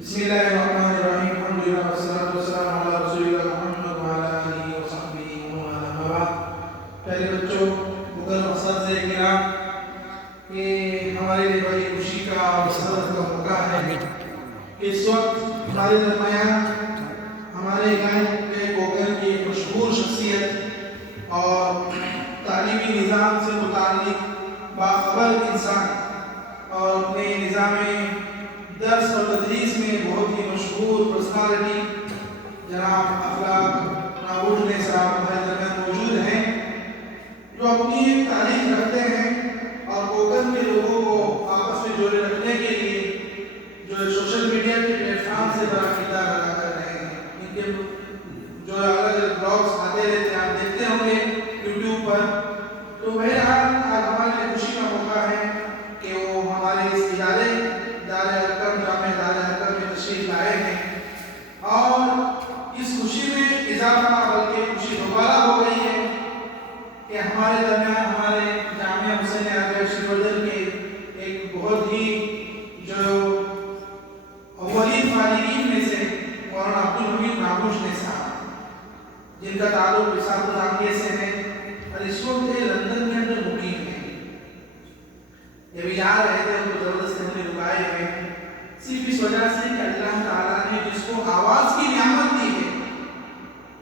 बिस्मिल्लाहिर्रहमानिर्रहीम अल्हम्दुलिल्लाह वस्सलातु वस्सलामु अला रसूलिल्लाह मुहम्मद व अला आलिहि व सहबिहि व मन अम्मा बाद। प्यारे बच्चों, मुकर्रम असातिज़े किराम, ये हमारे लिए बड़ी खुशी का और सदर का मौका है कि इस वक्त हमारे दरमियान हमारे इलाके के गोकर की मशहूर शख्सियत और तालीमी निज़ाम से मुताल्लिक बाखबर इंसान और अपने निज़ाम दर्स और तदरीस में बहुत ही मशहूर पर्सनालिटी जनाब अखलाक नाबूरने साहब हमारे दरमियान मौजूद हैं, जो अपनी एक तारीख रखते हैं और गोकर के लोगों को आपस में जोड़े रखने के लिए जो सोशल मीडिया के प्लेटफॉर्म से बड़ा किरदार अदा कर रहे हैं। इनके जो अलग अलग ब्लॉग्स आते रहते हैं, आप देखते होंगे यूट्यूब पर। तो बहरहाल आज हमारे लिए खुशी का मौका है कि वो हमारे इस इदारे जामे दार-ए-हक़म में तशरीफ लाए हैं और इस खुशी में इजाफा बल्कि खुशी दोबारा हो गई है कि हमारे दरमियान हमारे जामिया हुसैन आगरा श्रीवर्धन के एक बहुत ही जो अव्वलीन फालिकीन में से मौलाना अब्दुल हमीद नागूशने साहब, जिनका ताल्लुक विसाखुद्दीन से है और इस वक्त लंदन के अंदर मुकीम है। जब यहाँ रहे थे उनको जबरदस्ती हमने रुकाए हैं सिर्फ इस वजह से कि अल्लाह ताला ने जिसको आवाज़ की नियामत दी है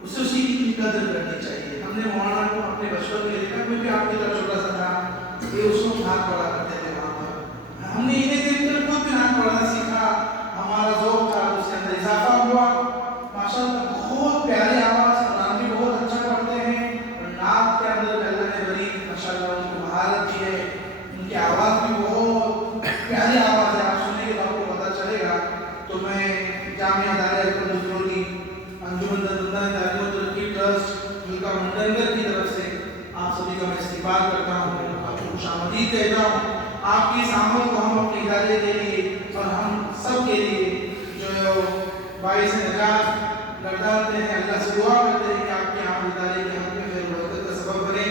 उसे उसकी कितनी कदर करनी चाहिए। हमने मौलाना को अपने बचपन में देखा, मैं भी आपकी तरह छोटा सा था, ये उसको हाथ पढ़ा करते थे वहाँ पर। हमने इन्हें देखकर खुद भी हाथ पढ़ना सीखा, हमारा ज़ौक़ था, उसके अंदर इजाफा हुआ। माशाअल्लाह बहुत प्यारी आवाज़, कुरान भी बहुत अच्छा पढ़ते हैं और नात के अंदर अल्लाह ने बड़ी माशाअल्लाह उनको महारत दी है। उनकी आवाज़ भी बहुत प्यारी आवाज़ है, आप सुनेंगे तो आपको पता चलेगा। तो मैं जामिया दार-ए-हक़म अंजुमन तरक्की ट्रस्ट हल्का मंडलगढ़ की तरफ से आप सभी का मैं इस्तेमाल करता हूँ, आपको खुशामदीद कहता हूँ। आपकी इस आमद को हम अपने इदारे के लिए और हम सब के लिए जो बाइस निजात गर्दाते हैं, अल्लाह से दुआ करते हैं कि आपके आमद इदारे के हम में खैर बरकत का सबब बने।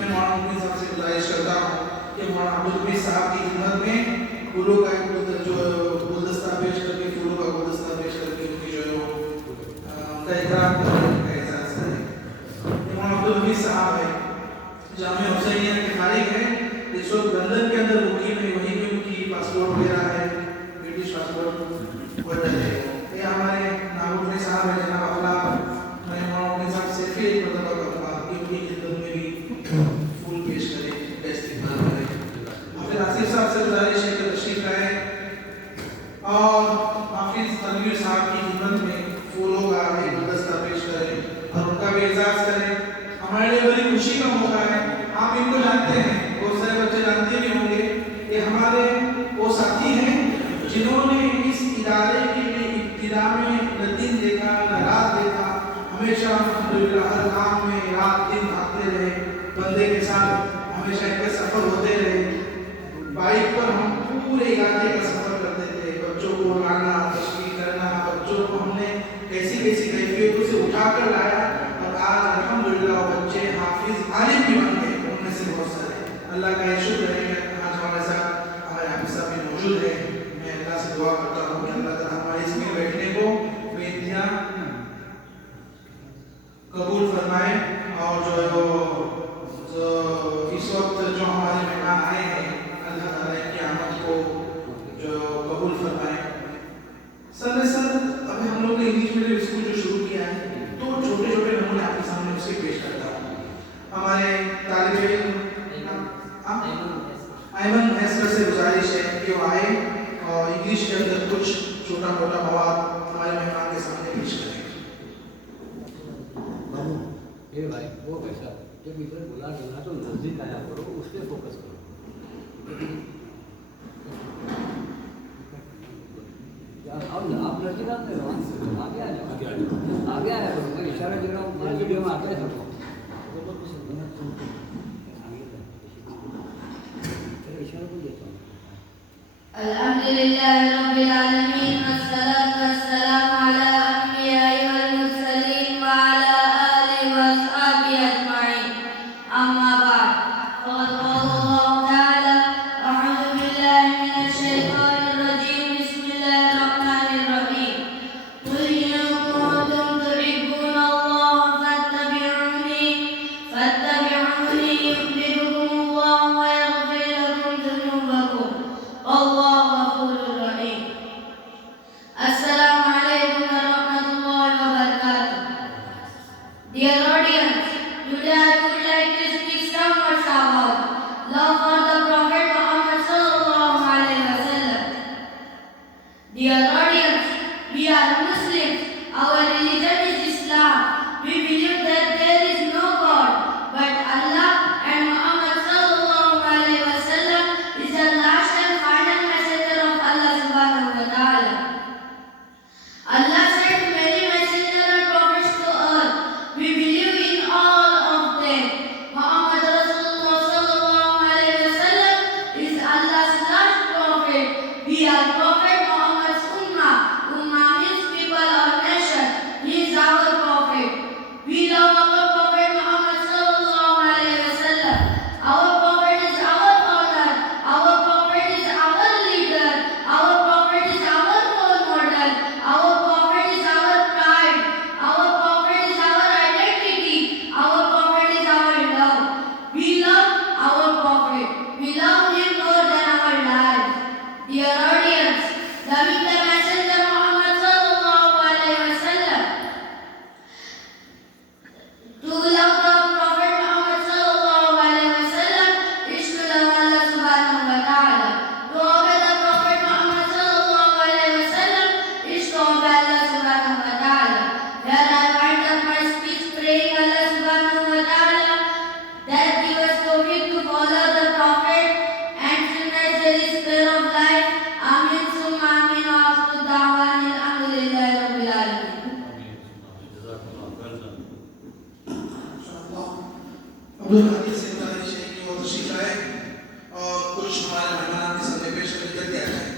मैं मौलाना अब्दुल साहब से गुजारिश करता हूँ कि मौलाना अब्दुल साहब की खिदमत में फूलों का जो गुलदस्ता पेश करके फूलों का गुलदस्ता पेश करके उनकी जो उनका इकराम करें, उनका एहसास करें। मौलाना अब्दुल हमीद साहब है, जामिया हुसैनिया के खारिज हैं, इस वक्त लंदन के अंदर मुकीम है, वहीं पे उनकी पासपोर्ट वगैरह है, ब्रिटिश पासपोर्ट वगैरह है। ये हमारे नागूरने साहब है जनाब अखलाक, मैं मौलाना साहब से फिर एक मरतबा कहूँगा कि उनकी खिदमत में भी फूल पेश करें, इस्तेमाल करें। फिर आसिफ साहब से गुजारिश है कि तशरीफ लाएं और हाफिज तनवीर साहब की खिदमत में फूलों का एक गुलदस्ता पेश करें और उनका भी एहसास करें। हमारे लिए बड़ी खुशी का मौका है। आप इनको जानते हैं, बहुत सारे बच्चे जानते भी होंगे कि हमारे वो साथी हैं जिन्होंने इस इदारे के लिए इब्तिदा में न दिन देखा न रात देखा, हमेशा अल्हम्दुलिल्लाह हर काम में रात दिन भागते रहे, बंदे के साथ हमेशा इनके सफ़र होते रहे। बाइक पर हम पूरे इलाके का सफ़र करते थे, बच्चों को लाना, तशरीह करना, बच्चों को हमने कैसी कैसी कैफियतों से उठाकर लाया और आज अल्हम्दुलिल्लाह बच्चे हाफिज आलिम भी बन गए, उनमें से बहुत सारे। अल्लाह का ये शुक्र है कि आज हमारे साथ हमारे हाफिज साहब भी मौजूद हैं। मैं अल्लाह से दुआ करता हूँ कि अल्लाह ताला हमारे इसमें बैठने को बेइंतहा कबूल फरमाए और जो इस वक्त जो हमारे मेहमान आए हैं अल्लाह ताला की आमद को जो कबूल फरमाए। सर अभी हम लोग ने इंग्लिश मीडियम स्कूल जो शुरू किया है, तो छोटे छोटे नमूने आपके सामने उसके पेश करता हूँ। हमारे तालिब इल्म आयमन हैसर से गुजारिश है कि वो आए और इंग्लिश के अंदर कुछ छोटा मोटा मवाद हमारे मेहमान के सामने पेश करें। भाई वो कैसा जब इधर बुला देना तो नजदीक आया करो, उस पर फोकस करो। आप नजदीक आते हो, आगे आ जाओ, आगे आया करो, मैं इशारा दे रहा हूँ, मैं वीडियो में आगे जाओ। इशारा को देता हूँ। अल्हम्दुलिल्लाह रब्बिल आलमीन वस्सलातु वस्सलामु अला अंबिया'i वल मुरसलीन व अला आलिहि व अस्हाबिहि अजमाइन। अम्मा बाद, क़ाल अल्लाहु तआला अऊज़ु बिल्लाहि मिनश शैतानिर रजीम, बिस्मिल्लाहिर रहमानिर रहीम। We are Muslims. Our religion is Islam. We believe that there is no God but Allah, and Muhammad sallallahu alaihi wasallam is the last and final messenger of Allah subhanahu wa ta'ala. Allah sent many messengers and prophets to earth. We believe in all of them. Muhammad Rasulullah sallallahu alaihi wasallam is Allah's last prophet. We are Prophet Muhammad's ummah. Ummah means people or nation. He is our prophet. We love our prophet Muhammad sallallahu alaihi wasallam. Our prophet is our honor. Our prophet is our leader. Our prophet is our role model. Our prophet is our pride. Our prophet is our identity. Our prophet is our love. We love our prophet. We love him more than our lives. Dear audience, loving the messenger Muhammad sallallahu alaihi wasallam. To love the Prophet Muhammad sallallahu alaihi wasallam is to love Allah subhanahu wa ta'ala. To obey the Prophet Muhammad sallallahu alaihi wasallam is to obey Allah subhanahu wa ta'ala. Here I wind up my speech praying Allah subhanahu wa ta'ala that give us tawfiq to follow the Prophet and tonight there is prayer of life. Amin summa amin wa aftu da'wani alhamdulillahi rabbil alamin. Abdul हदीस से तारीख शेख की वो तशरीफ लाए और कुछ हमारे मेहमान के सामने पेश कर दिया जाए।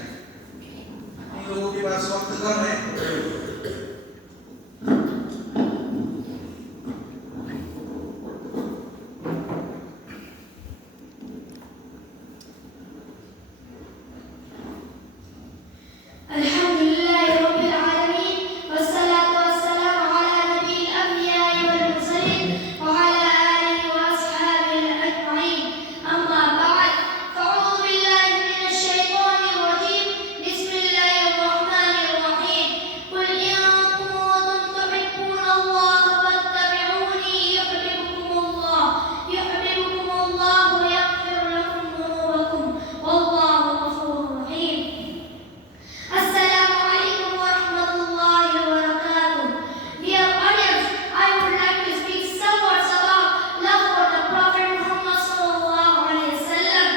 इन लोगों के पास वक्त कम है। Alhamdulillahi rabbil alamin wassalatu wassalamu ala nabiyil anbiya'i wal mursalin wa ala alihi wa ashabihi ajma'in. Amma ba'd. Fa'udhu billahi minash shaitanir rajim. Bismillahir rahmanir rahim. Qul in kuntum tuhibbuna Allaha fattabi'uni yuhibbukumullah. Yuhibbukumullah wa yaghfir lakum dhunubakum. Wallahu ghafurur rahim. Assalamu alaikum wa rahmatullahi wa barakatuh. Dear audience, I would like to speak some words about love for the Prophet Muhammad sallallahu alaihi wasallam.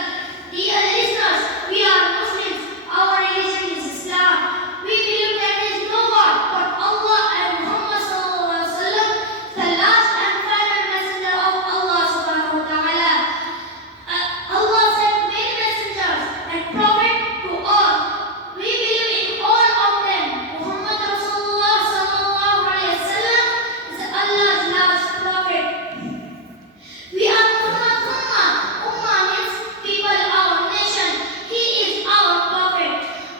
Dear listeners, we are Muslims. Our religion is Islam. We believe that there is no God but Allah and Muhammad sallallahu alaihi wasallam, the last and final messenger of Allah subhanahu wa ta'ala. Allah sent many messengers and prophets to all. We believe in all of them. Muhammad Rasulullah sallallahu alaihi wasallam is Allah's last prophet. We are Muhammad's ummah. Ummah means people, our nation. He is our prophet.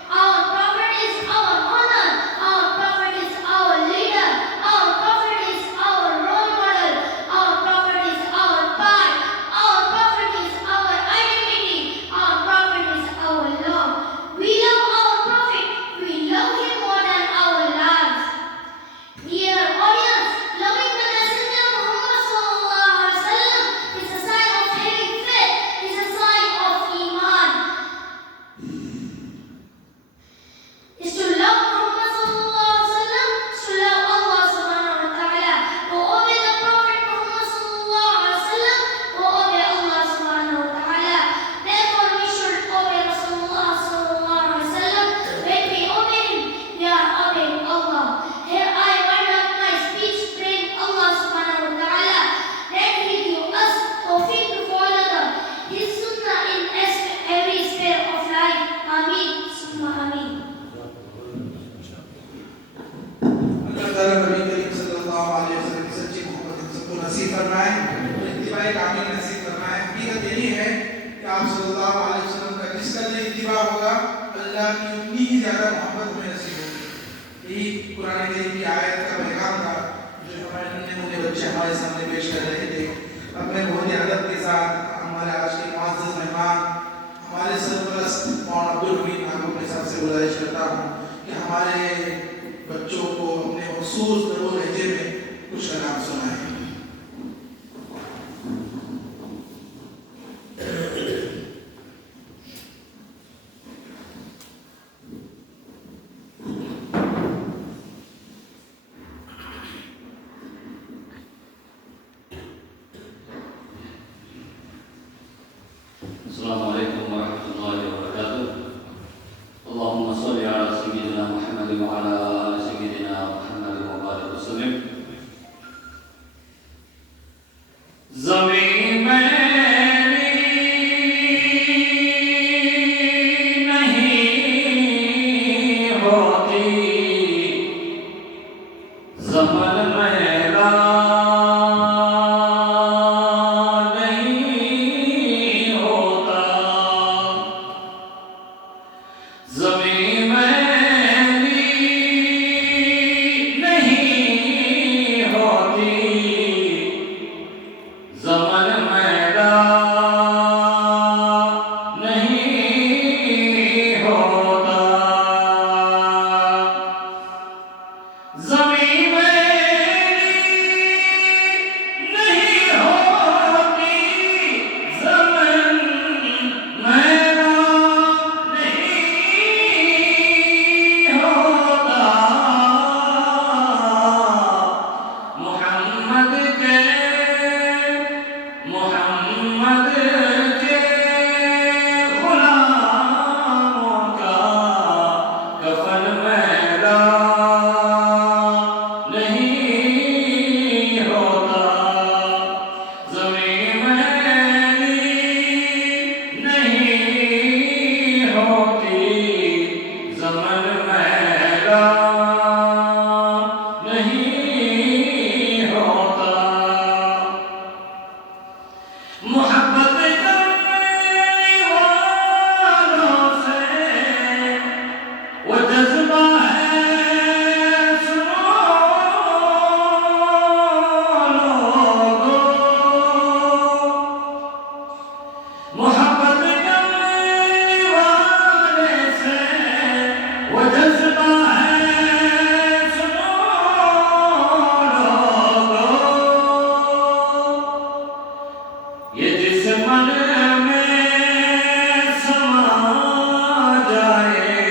Our prophet is our honor. Our prophet is our leader. Our prophet is our role model. Our prophet is our pride. Our prophet is our identity. Our prophet is our love. We love our prophet. We love him more than our lives. Dear audience, loving the messenger Muhammad sallallahu alaihi wasallam is a sign of having faith. Is a sign of iman. Is to love Muhammad sallallahu alaihi wasallam, is to love Allah subhanahu wa ta'ala. To obey the Prophet Muhammad sallallahu alaihi wasallam, to obey Allah subhanahu wa ta'ala. Therefore, we should obey Rasulullah sallallahu alaihi wasallam. When we obey him, we are obeying Allah. Here I wind up my speech praying Allah subhanahu wa ta'ala that he give us tawfiq to follow his sunnah in every sphere of life. Ameen summa ameen. अल्लाह ताला नबी करीम सल्लल्लाहु अलैहि वसल्लम की सच्ची मोहब्बत हम सबको नसीब फरमाए और इत्तिबाए कामिल नसीब फरमाए। हकीकत यही है कि आप सल्लल्लाहु अलैहि वसल्लम का जिस कदर इत्तिबा होगा अल्लाह की उतनी ही ज़्यादा मोहब्बत हमें नसीब होगी। यही कुरान करीम की आयत का पैगाम था जो हमारे नन्हे मुन्ने बच्चे हमारे सामने पेश कर रहे थे। अब मैं बहुत ही अदब के साथ हमारे आज के मुअज़्ज़ज़ मेहमान हमारे सरपरस्त मौलाना अब्दुल हमीद महबूब साहब से गुजारिश करता हूँ कि हमारे बच्चों को अपने मखसूस दरो लहजे में कुछ कलाम सुनाएं। وعلى آل سيدنا محمد وبارك وسلم. ज़मीन मेरी नहीं होती, ज़मन मेरा नहीं होता. ज़मीन मेरी नहीं होती, ज़मन मेरा नहीं होता. ज़मीन मेरी नहीं होती, ज़मन मेरा नहीं होता. मोहम्मद के गुलामों का कफन मेरा नहीं होता. ज़मीन मेरी नहीं होती, ज़मन मेरा नहीं होता. मोहब्बत करने वालों से वो जज्बा है, सुनो लोगों. मोहब्बत करने वाले से वो जज्बा है, सुनो लोगों. ये जिस मन में समा जाए,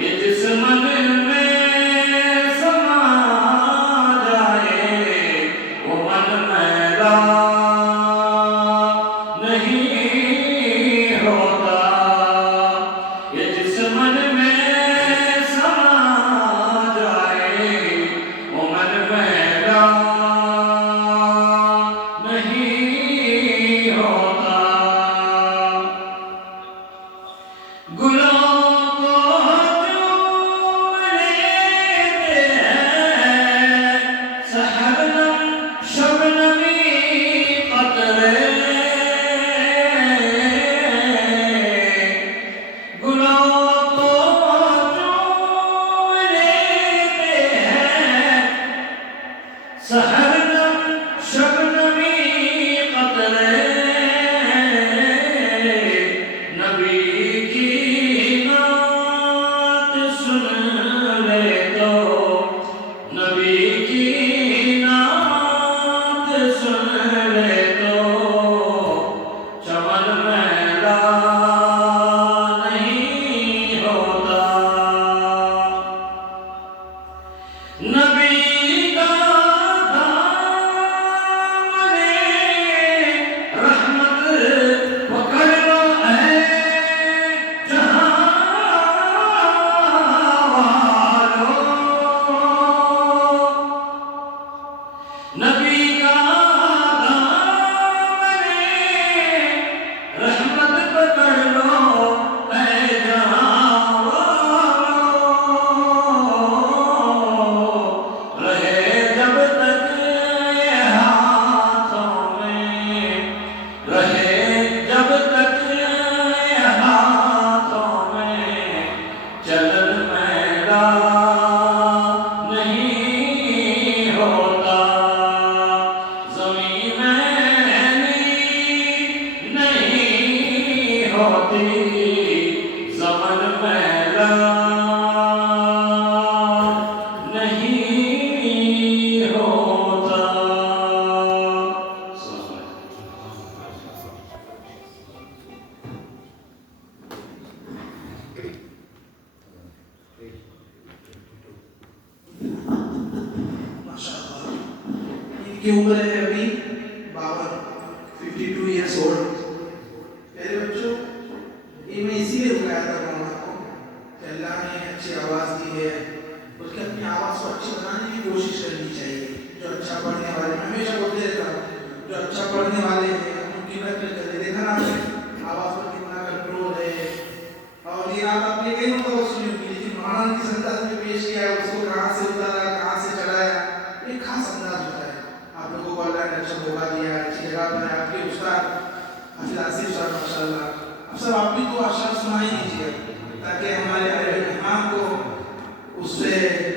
ये जिस मन में समा जाए, वो मन मेरा नहीं होता. ये जिस मन में समा जाए, वो मन मेरा नहीं होता. गुलों को चूम लेते हैं सहरनम शबनमी कतरे. गुलों को चूम लेते हैं सहरनम शबनमी कतरे. नबी की नात सुन ले तो, नबी की नात सुन ले तो, चमन मेरा नहीं होता. नबी का दामने रहमत पकड़ लो है जहां वालों. नबी का दामने रहमत पकड़ लो है जहां वालों. रहे जब तक ये हाथों में, रहे जब तक ये हाथों में, चलन मेरा नहीं होता. ज़मीन मेरी नहीं होती, ज़मन मेरा नहीं होता. इनकी उम्र है अभी 52 ईयर्स ओल्ड. मेरे बच्चों, ये मैं इसीलिए रुकाया था मौलाना को कि अल्लाह ने अच्छी आवाज़ दी है, उससे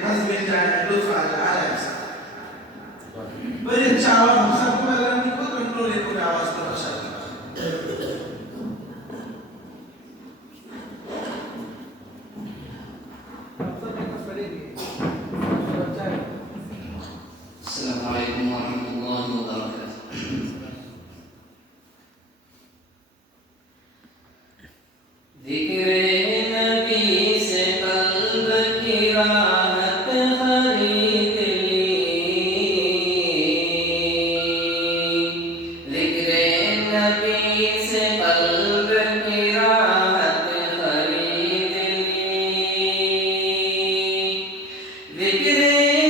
हंस मिल जाए, लुत्फ आ जाए ऐसा। बड़ी अच्छा आवाज हम सबको अगर हम खुद कंट्रोल है पूरी आवाज को अच्छा Assalamualaikum warahmatullahi wabarakatuh. ज़िक्र नबी से क़ल्ब की राहत खरीद ली, ज़िक्र नबी से क़ल्ब की राहत खरीद ली, ज़िक्र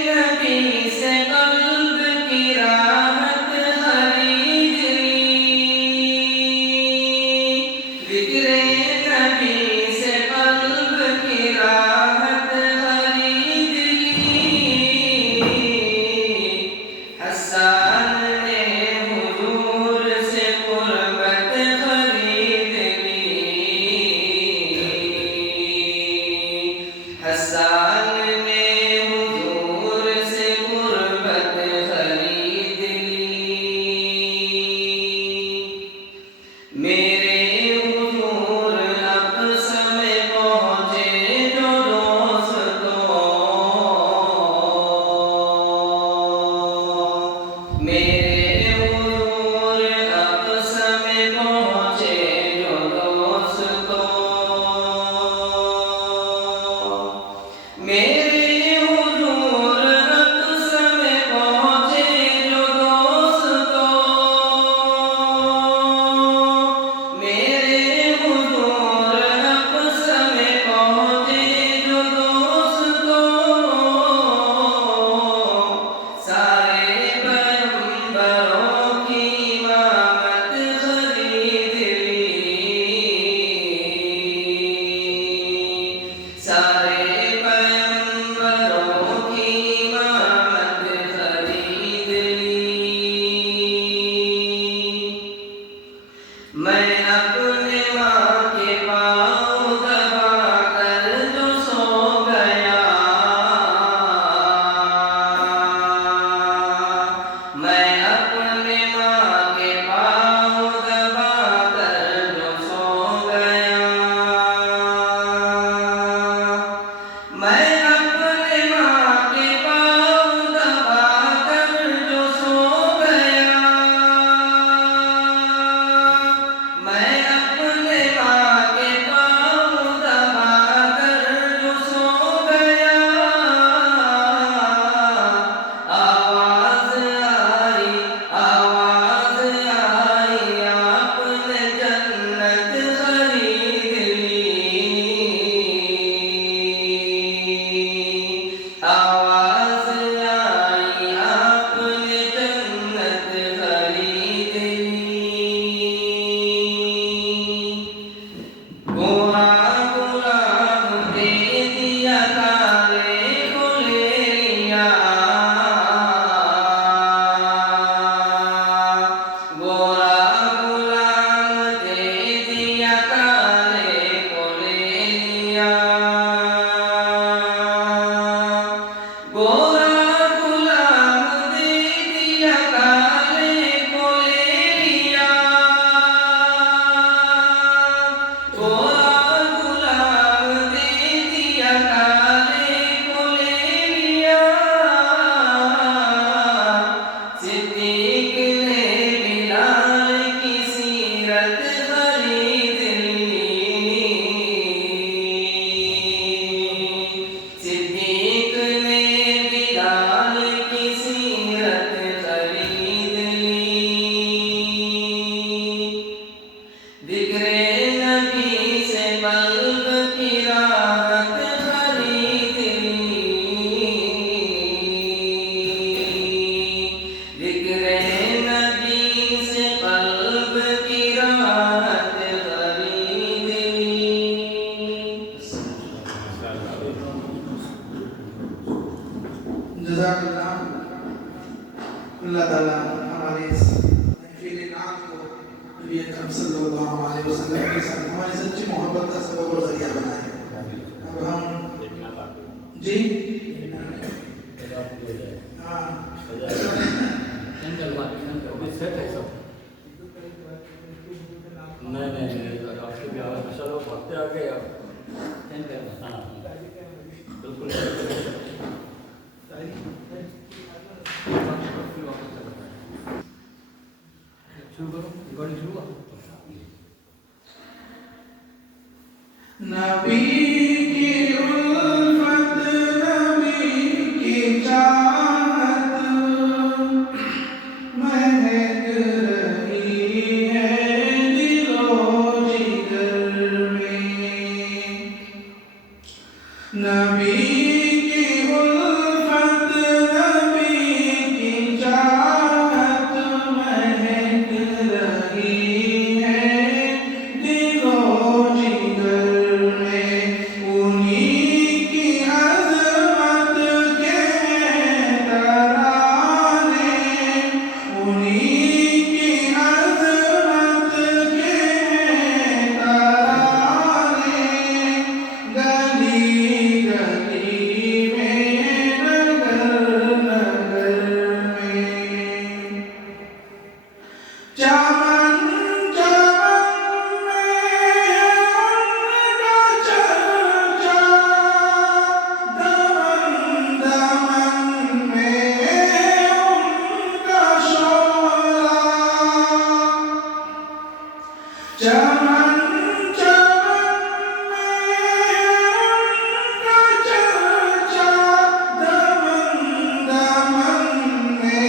नबी से क़ल्ब की राहत खरीद ली, ज़िक्र नबी से क़ल्ब की राहत खरीद ली, हसन ने हुजूर से क़ुर्बत खरीद ली, हसन ने हुजूर से क़ुर्बत खरीद ली, मेरे हुजूर अक़सा में पहुँचे जो दोस्तों, मेरे हुजूर अक़सा में पहुँचे जो दोस्तों, मेरे हुजूर अक़सा में पहुँचे जो दोस्तों, मेरे हुजूर अक़सा में पहुँचे जो दोस्तों, सारे पैगंबरों की इमामत खरीद ली, सारे पैगंबरों की इमामत खरीद ली, मैं अपने माँ के पाँव दबा कर जो सो गया, मैं अपने माँ के पाँव दबा कर जो सो गया, मैं अपने माँ के पाँव दबा कर जो सो गया, मैं अपने माँ के पाँव दबा कर जो सो गया, आवाज़ आई आपने जन्नत खरीद ली, आवाज़ आई आपने जन्नत खरीद ली, गोरा गुलाम दे दिया काले को ले लिया, गोरा गुलाम दे दिया काले को ले लिया, गोरा गुलाम दे दिया काले को ले लिया, गोरा गुलाम दे दिया काले को ले लिया, सिद्दीक ने बिलाल की सीरत खरीद ली, सिद्दीक ने बिलाल की सीरत खरीद ली, ज़िक्र नबी से क़ल्ब की राहत खरीद ली, ज़िक्र नबी से क़ल्ब की राहत खरीद ली। जज़ाकल्लाह। अल्लाह ताला हमारे इस महफिल नात को नबी अकरम सल्लल्लाहु अलैहि वसल्लम के साथ हमारी सच्ची मोहब्बत का सबब और ज़रिया बनाए। अब हम जी आपको हो जाए हाँ सेंट्रल वाले सेंट्रल सेट है सब नहीं आपके भी आवाज चलो भागते आ गए आप सेंट्रल हाँ बिल्कुल शुरू करो गाड़ी शुरू करो नबी की उल्फत नबी की चाहत महक रही है दिलो जिगर में नबी की उल्फत नबी की चाहत महक रही है दिलो जिगर में उन्हीं की अज़मत के तराने उन्हीं की अज़मत के तराने गली गली में नगर नगर में चमन चमन में उनका चर्चा दमन दमन में उनका शोला चमन चमन में उनका चर्चा दमन दमन में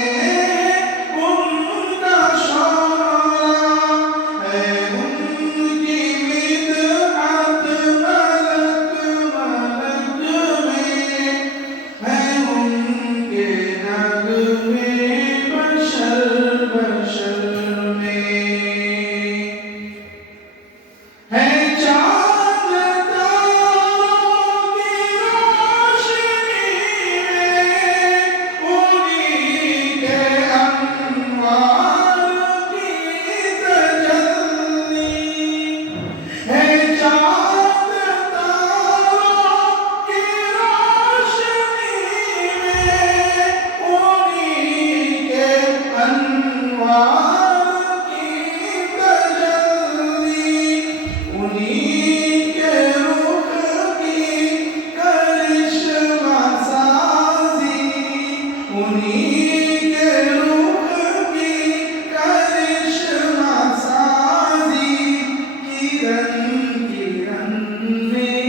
उनका शोला है उनकी बिदअत मलक मलक में है उनके नगमे बशर बशर में है चांद तारों की रोशनी में उन्हीं के अनवार की तजल्ली है चांद तारों की रोशनी में उन्हीं के अनवार की तजल्ली उन्हीं के रुख की करिश्मा साजी उन्हीं के रुख की करिश्मा साजी किरण किरण में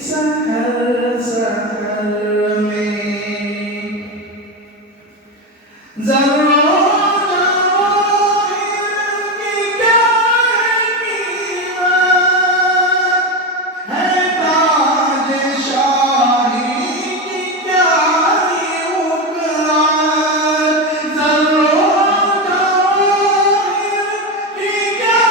सहर सहर में ज़र्रों ज़वाहिर की क्या कीमत है ताज शाही की क्या ही उकरार ज़र्रों ज़वाहिर की क्या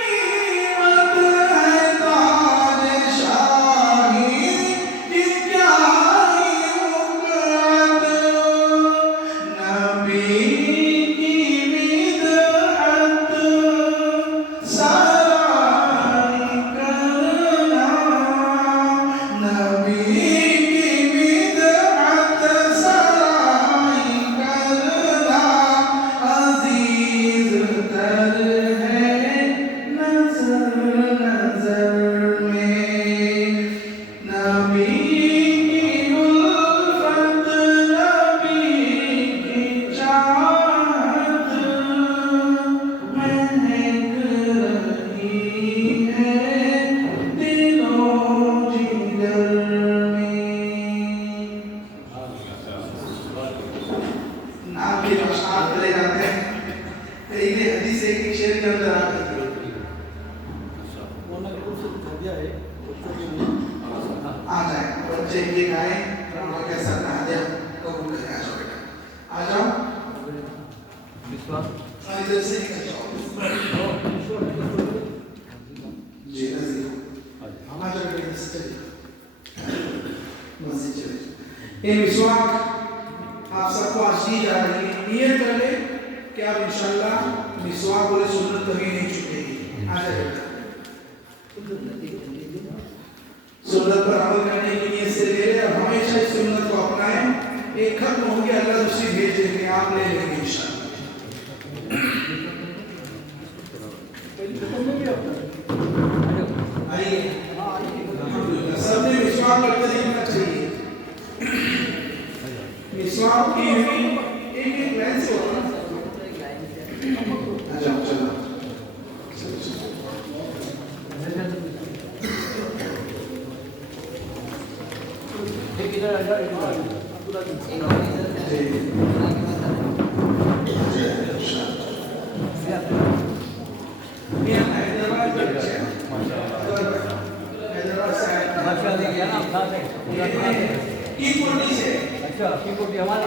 कीमत है ताज शाही की क्या ही उकरार नबी की बिदअत सराई करना नबी की बिदअत सराई करना अजीज तर है नजर नजर में नबी की उल्फत नबी की चाहत महक रही है दिलो जिगर में नाम के अशार करे जाते हैं पहले हदीस एक शेर के अंदर आ गई आ जाए बच्चे ये गाएं उनका कैसा कहा दिया कबूल करें आ जाओ बेटा आ जाओ विश्वास इधर से निकल जाओ जी नजदीक आ जाओ बेटा इधर से चलिए मस्जिद चलिए ये मिसवाक आप सबको आज दी जा रही है नियत कर ले कि आप इंशाल्लाह मिसवाक बोले सुन्नत कभी नहीं छूटेगी आ जाए बेटा सुन्नत पर अमल करने की नीयत से ले रहे हैं एक खत्म होंगे, अल्लाह दूसरी भेज देंगे, आप ले लेंगे इंशाअल्लाह। आइए, सबने विश्वास करके देखना चाहिए। विश्वास की हुई एक लाइन से होगा। चलो चलो अच्छा की हमारा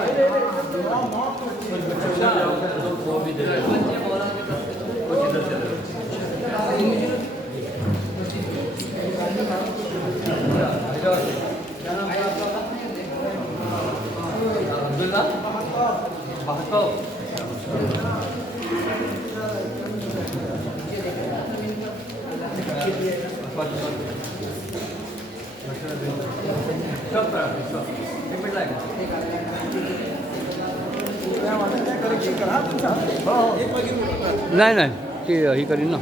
नाही नाही ते ही करीन ना.